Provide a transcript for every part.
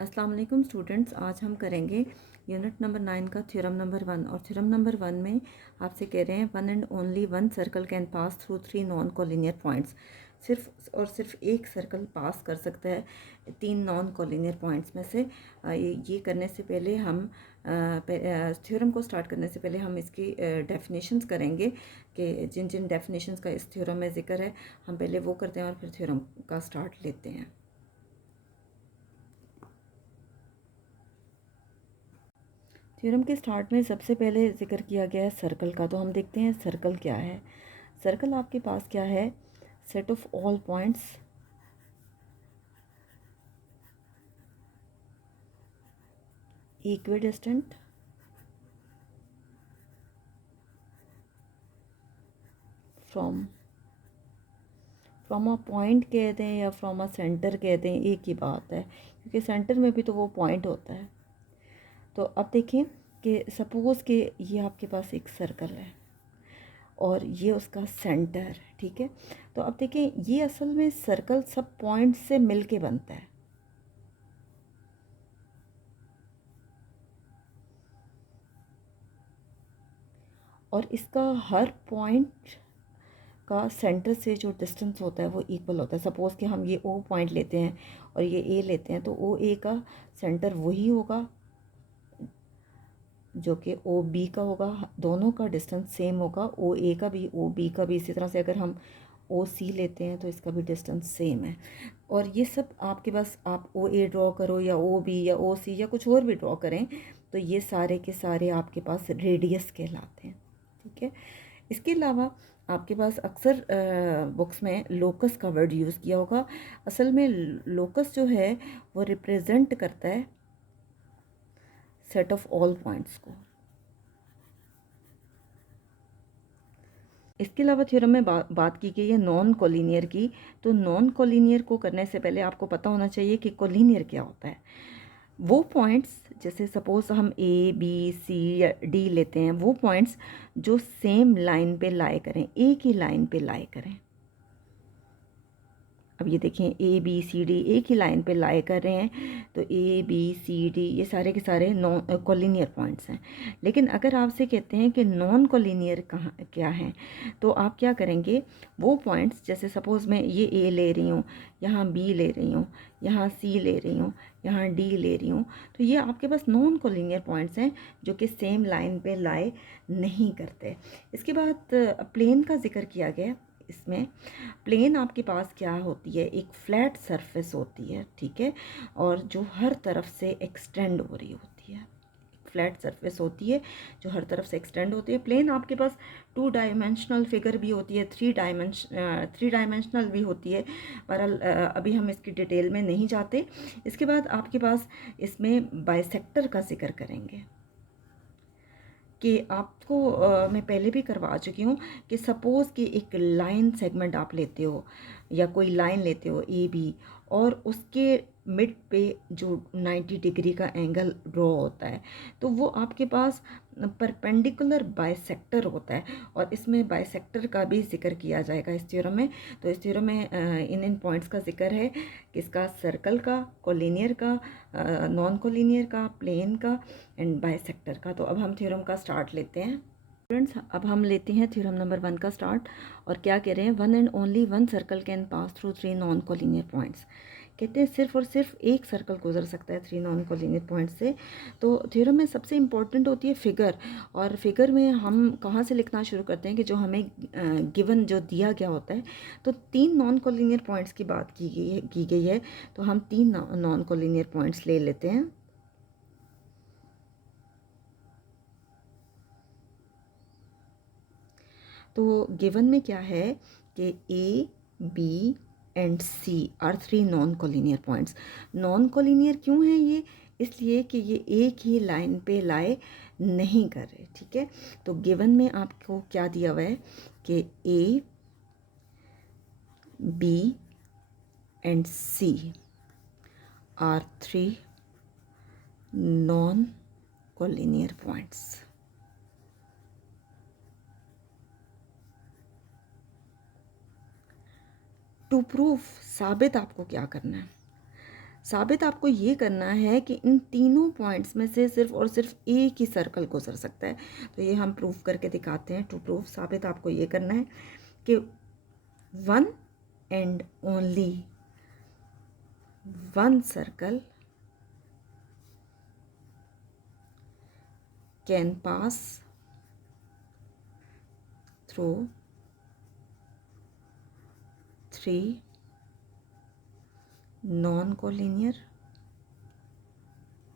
अस्सलाम वालेकुम स्टूडेंट्स, आज हम करेंगे यूनिट नंबर 9 का थ्योरम नंबर 1। और थ्योरम नंबर 1 में आपसे कह रहे हैं one and only one circle can pass through 3 non collinear points. सिर्फ और सिर्फ एक सर्कल पास कर सकता है 3 नॉन कोलिनियर पॉइंट्स में से। ये करने से पहले हम थ्योरम को स्टार्ट करने से पहले हम इसकी डेफिनेशंस करेंगे कि जिन जिन डेफिनेशंस का इस थ्योरम में ज़िक्र है हम पहले वो करते हैं और फिर थ्योरम का स्टार्ट लेते हैं। थ्योरम के स्टार्ट में सबसे पहले जिक्र किया गया है सर्कल का। तो हम देखते हैं सर्कल क्या है। सर्कल आपके पास क्या है? Set of all points equidistant from a point कह दें या फ्रॉम अ सेंटर कह दें, एक ही बात है, क्योंकि सेंटर में भी तो वो पॉइंट होता है। तो अब देखें कि सपोज़ कि ये आपके पास एक सर्कल है और ये उसका सेंटर है, ठीक है। तो अब देखें ये असल में सर्कल सब पॉइंट से मिल के बनता है। और इसका हर पॉइंट का सेंटर से जो डिस्टेंस होता है वो इक्वल होता है। सपोज़ कि हम ये ओ पॉइंट लेते हैं और ये ए लेते हैं, तो ओ ए का सेंटर वही होगा जो कि ओ बी का होगा। दोनों का डिस्टेंस सेम होगा, ओ ए का भी ओ बी का भी। इसी तरह से अगर हम ओ सी लेते हैं तो इसका भी डिस्टेंस सेम है। और ये सब आपके पास, आप ओ ए ड्रॉ करो या ओ बी या ओ सी या कुछ और भी ड्रॉ करें, तो ये सारे के सारे आपके पास रेडियस कहलाते हैं, ठीक है। इसके अलावा आपके पास अक्सर बुक्स में लोकस का वर्ड यूज़ किया होगा। असल में लोकस जो है वो रिप्रेजेंट करता है सेट ऑफ ऑल पॉइंट्स को। इसके अलावा थ्योरम में बात की गई है नॉन कोलिनियर की। तो नॉन कोलिनियर को करने से पहले आपको पता होना चाहिए कि कोलिनियर क्या होता है। वो पॉइंट्स, जैसे सपोज हम ए बी सी या डी लेते हैं, वो पॉइंट्स जो सेम लाइन पे लाए करें, एक ही लाइन पे लाए करें। अब ये देखें ए बी सी डी एक ही लाइन पे लाए कर रहे हैं, तो ए बी सी डी ये सारे के सारे नॉन कोलिनियर पॉइंट्स हैं। लेकिन अगर आपसे कहते हैं कि नॉन कोलिनियर कहाँ क्या है, तो आप क्या करेंगे, वो पॉइंट्स जैसे सपोज़ मैं ये ए ले रही हूँ, यहाँ बी ले रही हूँ, यहाँ सी ले रही हूँ, यहाँ डी ले रही हूँ, तो ये आपके पास नॉन कोलिनियर पॉइंट्स हैं जो कि सेम लाइन पे लाए नहीं करते। इसके बाद प्लेन का जिक्र किया गया। इसमें प्लेन आपके पास क्या होती है, एक फ्लैट सरफेस होती है, ठीक है, और जो हर तरफ से एक्सटेंड हो रही होती है। फ्लैट सरफेस होती है जो हर तरफ से एक्सटेंड होती है। प्लेन आपके पास 2 डायमेंशनल फिगर भी होती है, 3 डायमेंशनल भी होती है, पर अभी हम इसकी डिटेल में नहीं जाते। इसके बाद आपके पास इसमें बाइसेक्टर का जिक्र करेंगे कि आपको मैं पहले भी करवा चुकी हूँ कि सपोज़ कि एक लाइन सेगमेंट आप लेते हो या कोई लाइन लेते हो ए बी, और उसके मिड पे जो 90 डिग्री का एंगल ड्रॉ होता है, तो वो आपके पास परपेंडिकुलर बाइसेक्टर होता है। और इसमें बाइसेक्टर का भी जिक्र किया जाएगा इस थ्योरम में। तो इस थ्योरम में इन पॉइंट्स का जिक्र है, किसका, सर्कल का, कोलिनियर का, नॉन कोलिनियर का, प्लेन का एंड बाइसेक्टर का। तो अब हम थ्योरम का स्टार्ट लेते हैं स्टूडेंट्स। अब हम लेते हैं थ्योरम नंबर 1 का स्टार्ट। और क्या कह रहे हैं, one and only one circle can pass through 3 non collinear points. कहते हैं सिर्फ और सिर्फ एक सर्कल गुजर सकता है 3 नॉन कोलिनियर पॉइंट से। तो थ्योरम में सबसे इंपॉर्टेंट होती है फिगर। और फिगर में हम कहाँ से लिखना शुरू करते हैं कि जो हमें गिवन जो दिया गया होता है। तो 3 नॉन कोलिनियर पॉइंट्स की बात की गई है, तो हम 3 नॉन कोलिनियर पॉइंट्स ले लेते हैं। तो गिवन में क्या है कि A B and C are 3 non collinear points. Non collinear क्यों हैं ये? इसलिए कि ये एक ही लाइन पे लाए नहीं कर रहे, ठीक है। तो गिवन में आपको क्या दिया हुआ है कि A B and C are 3 non collinear points. To proof, साबित आपको क्या करना है, साबित आपको ये करना है कि इन तीनों पॉइंट्स में से सिर्फ और सिर्फ एक ही सर्कल गुजर सकता है। तो ये हम प्रूफ करके दिखाते हैं। टू प्रूफ साबित आपको ये करना है कि one and only one circle can pass through 3 non collinear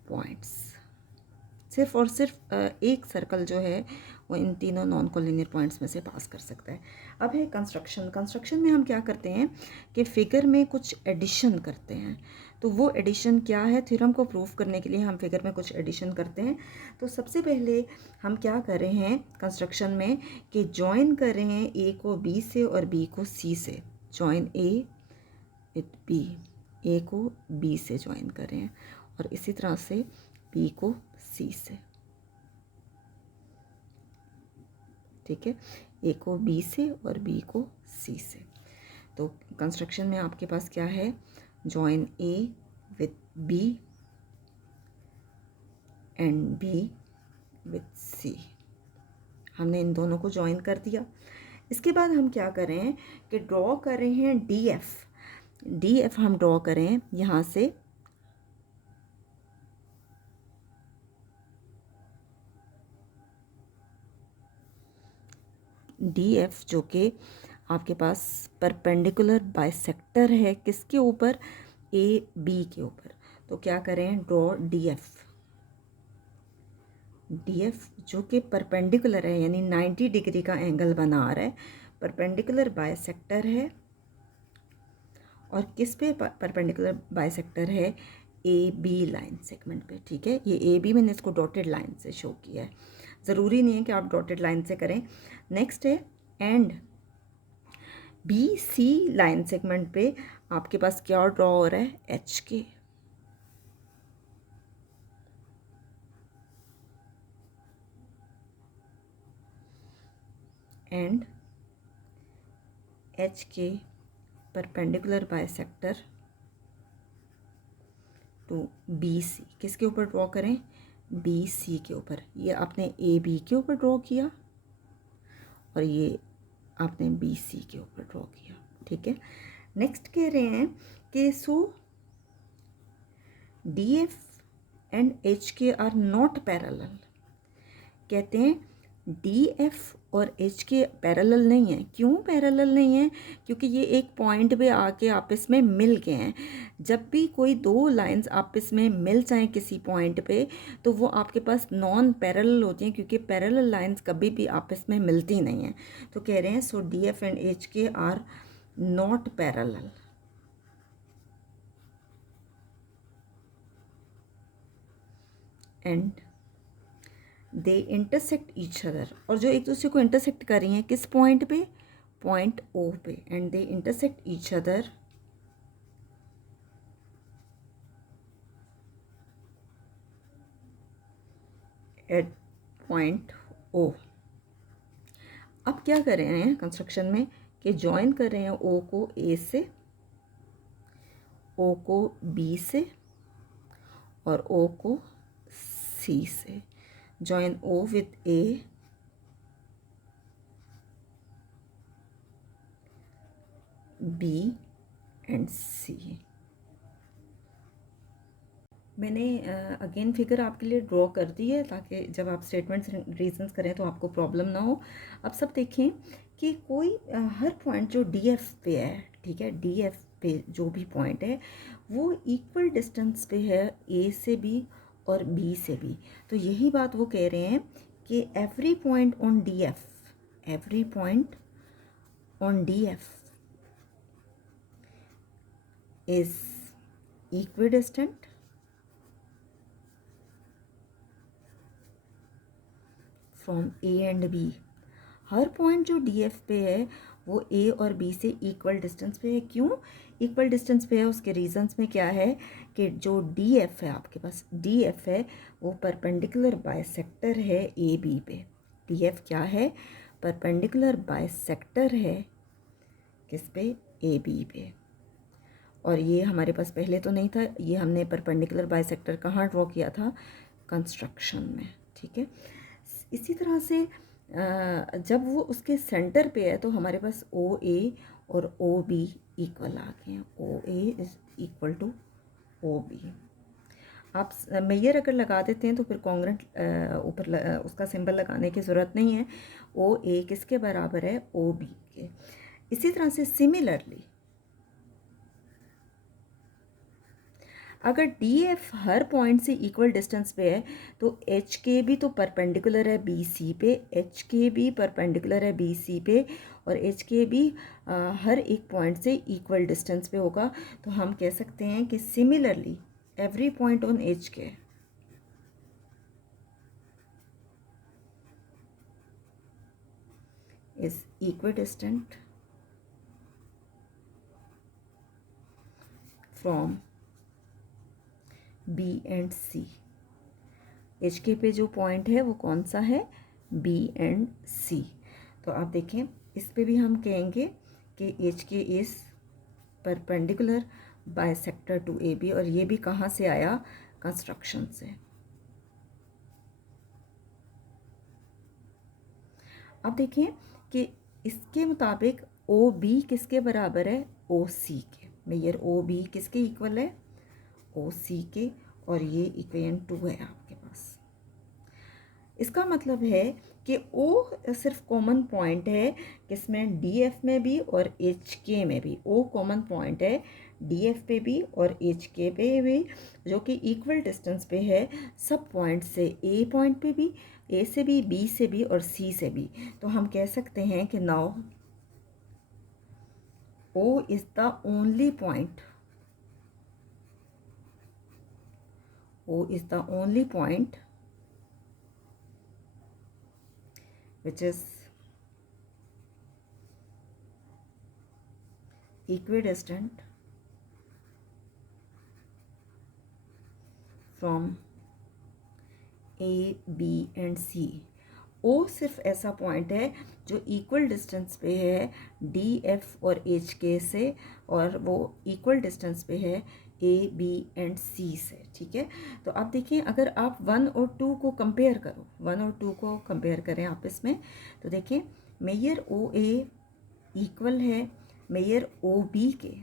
points. सिर्फ और सिर्फ एक सर्कल जो है वो इन तीनों नॉन कोलिनियर पॉइंट्स में से पास कर सकता है। अब है कंस्ट्रक्शन में हम क्या करते हैं कि फिगर में कुछ एडिशन करते हैं। तो वो एडिशन क्या है, थ्योरम को प्रूफ करने के लिए हम फिगर में कुछ एडिशन करते हैं। तो सबसे पहले हम क्या कर रहे हैं कंस्ट्रक्शन में कि जॉइन कर रहे हैं ए को बी से और बी को सी से। जॉइन ए विथ बी, ए को बी से ज्वाइन कर रहे हैं और इसी तरह से बी को सी से। ठीक है, ए को बी से और बी को सी से। तो कंस्ट्रक्शन में आपके पास क्या है, join A with B and B with C. हमने इन दोनों को ज्वाइन कर दिया। इसके बाद हम क्या कर रहे हैं कि ड्रॉ कर रहे हैं डी एफ हम ड्रॉ करें यहाँ से डी एफ जो कि आपके पास परपेंडिकुलर बाइसेक्टर है किसके ऊपर, ए बी के ऊपर। तो क्या करें, ड्रॉ डी एफ जो कि परपेंडिकुलर है यानी 90 डिग्री का एंगल बना रहा है, परपेंडिकुलर बाइसेक्टर है। और किस पे परपेंडिकुलर बाइसेक्टर है, ए बी लाइन सेगमेंट पे। ठीक है, ये ए बी मैंने इसको डॉटेड लाइन से शो किया है, ज़रूरी नहीं है कि आप डॉटेड लाइन से करें। नेक्स्ट है and B C line segment पे आपके पास क्या ड्रॉ हो रहा है, H K. And H K perpendicular bisector to B C, किसके ऊपर ड्रॉ करें, बी सी के ऊपर। ये आपने ए बी के ऊपर ड्रॉ किया और ये आपने बी सी के ऊपर ड्रॉ किया। ठीक है, नेक्स्ट कह रहे हैं कि सो D F and H K are not parallel. कहते हैं डी एफ और एच के पैरेलल नहीं है। क्यों पैरेलल नहीं है, क्योंकि ये एक पॉइंट पे आके आपस में मिल गए हैं। जब भी कोई दो लाइंस आपस में मिल जाएं किसी पॉइंट पे तो वो आपके पास नॉन पैरेलल होती हैं, क्योंकि पैरेलल लाइंस कभी भी आपस में मिलती नहीं हैं। तो कह रहे हैं so D F and H K are not parallel. And they intersect each other, और जो एक दूसरे को इंटरसेक्ट कर रही हैं किस पॉइंट पे, पॉइंट ओ पे। And they intersect each other at point O. अब क्या कर रहे हैं कंस्ट्रक्शन में कि ज्वाइन कर रहे हैं ओ को ए से, ओ को बी से और ओ को सी से। join O with A B and C। मैंने अगेन फिगर आपके लिए ड्रॉ कर दी है ताकि जब आप स्टेटमेंट्स रीजंस करें तो आपको प्रॉब्लम ना हो। अब सब देखें कि कोई हर पॉइंट जो डी एफ पे है, ठीक है, डी एफ पे जो भी पॉइंट है वो इक्वल डिस्टेंस पे है ए से बी और बी से भी। तो यही बात वो कह रहे हैं कि every point on D F, every point on D F is equidistant from A and B. हर पॉइंट जो डी एफ पे है वो ए और बी से इक्वल डिस्टेंस पे है। क्यों इक्वल डिस्टेंस पे है, उसके रीजंस में क्या है कि जो डी एफ है आपके पास, डी एफ है वो परपेंडिकुलर बाइसेक्टर है ए बी पे। डी एफ क्या है, परपेंडिकुलर बाइसेक्टर है किस पे, ए बी पे। और ये हमारे पास पहले तो नहीं था, ये हमने परपेंडिकुलर बाइसेक्टर कहाँ ड्रॉ किया था, कंस्ट्रक्शन में, ठीक है। इसी तरह से जब वो उसके सेंटर पे है तो हमारे पास ओ ए और ओ बी इक्वल आ गए हैं, O A is equal to O B. आप मेयर अगर लगा देते हैं तो फिर कॉन्ग्रेंट ऊपर उसका सिंबल लगाने की ज़रूरत नहीं है। ओ ए किसके बराबर है, ओ बी के। इसी तरह से सिमिलरली अगर डी एफ हर पॉइंट से इक्वल डिस्टेंस पे है तो एच के भी तो परपेंडिकुलर है बी सी पे, एच के भी परपेंडिकुलर है बी सी पे, और एच के भी हर एक पॉइंट से इक्वल डिस्टेंस पे होगा। तो हम कह सकते हैं कि similarly every point on H के is equidistant from B and C। H के पे जो पॉइंट है वो कौन सा है, B and C। तो आप देखें इस पे भी हम कहेंगे कि H K is perpendicular bisector to A B, और ये भी कहाँ से आया, कंस्ट्रक्शन से। अब देखिए कि इसके मुताबिक ओ बी किसके बराबर है, ओ सी के। मेयर ओ बी किसके इक्वल है, ओ सी के, और ये इक्वेशन 2 है आपके पास। इसका मतलब है कि ओ सिर्फ कॉमन पॉइंट है किसमें, डी एफ में भी और एच के में भी। ओ कॉमन पॉइंट है डी एफ पे भी और एच के पे भी, जो कि इक्वल डिस्टेंस पे है सब पॉइंट से, ए पॉइंट पे भी, ए से भी, बी से भी और सी से भी। तो हम कह सकते हैं कि now O is the only point, O is the only point which is equidistant from A, B and C। O सिर्फ ऐसा पॉइंट है जो इक्वल डिस्टेंस पे है डी एफ और एच के से, और वो इक्वल डिस्टेंस पे है ए बी एंड सी से, ठीक है। तो आप देखिए अगर आप 1 और 2 को कंपेयर करो, 1 और 2 को कंपेयर करें आपस में, तो देखिए मेयर ओ ए इक्वल है मेयर ओ बी के,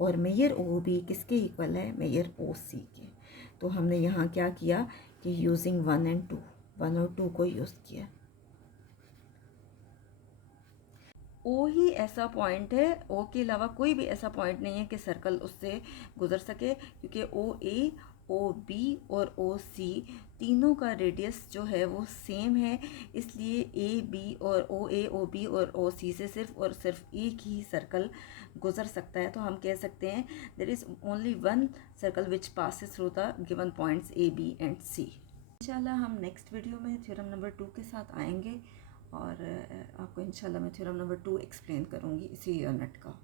और मेयर ओ बी किसके इक्वल है, मेयर ओ सी के। तो हमने यहाँ क्या किया कि यूजिंग 1 एंड 2, 1 और 2 को यूज़ किया। ओ ही ऐसा पॉइंट है, ओ के अलावा कोई भी ऐसा पॉइंट नहीं है कि सर्कल उससे गुजर सके, क्योंकि ओ ए, ओ बी और ओ सी तीनों का रेडियस जो है वो सेम है, इसलिए ए बी और ओ ए, ओ बी और ओ सी से सिर्फ और सिर्फ एक ही सर्कल गुजर सकता है। तो हम कह सकते हैं there is only one circle which passes through the given points A B and C. इंशाल्लाह हम नेक्स्ट वीडियो में थ्योरम नंबर 2 के साथ आएंगे, और आपको इंशाल्लाह मैं थ्योरम नंबर 2 एक्सप्लेन करूँगी इसी यूनिट का।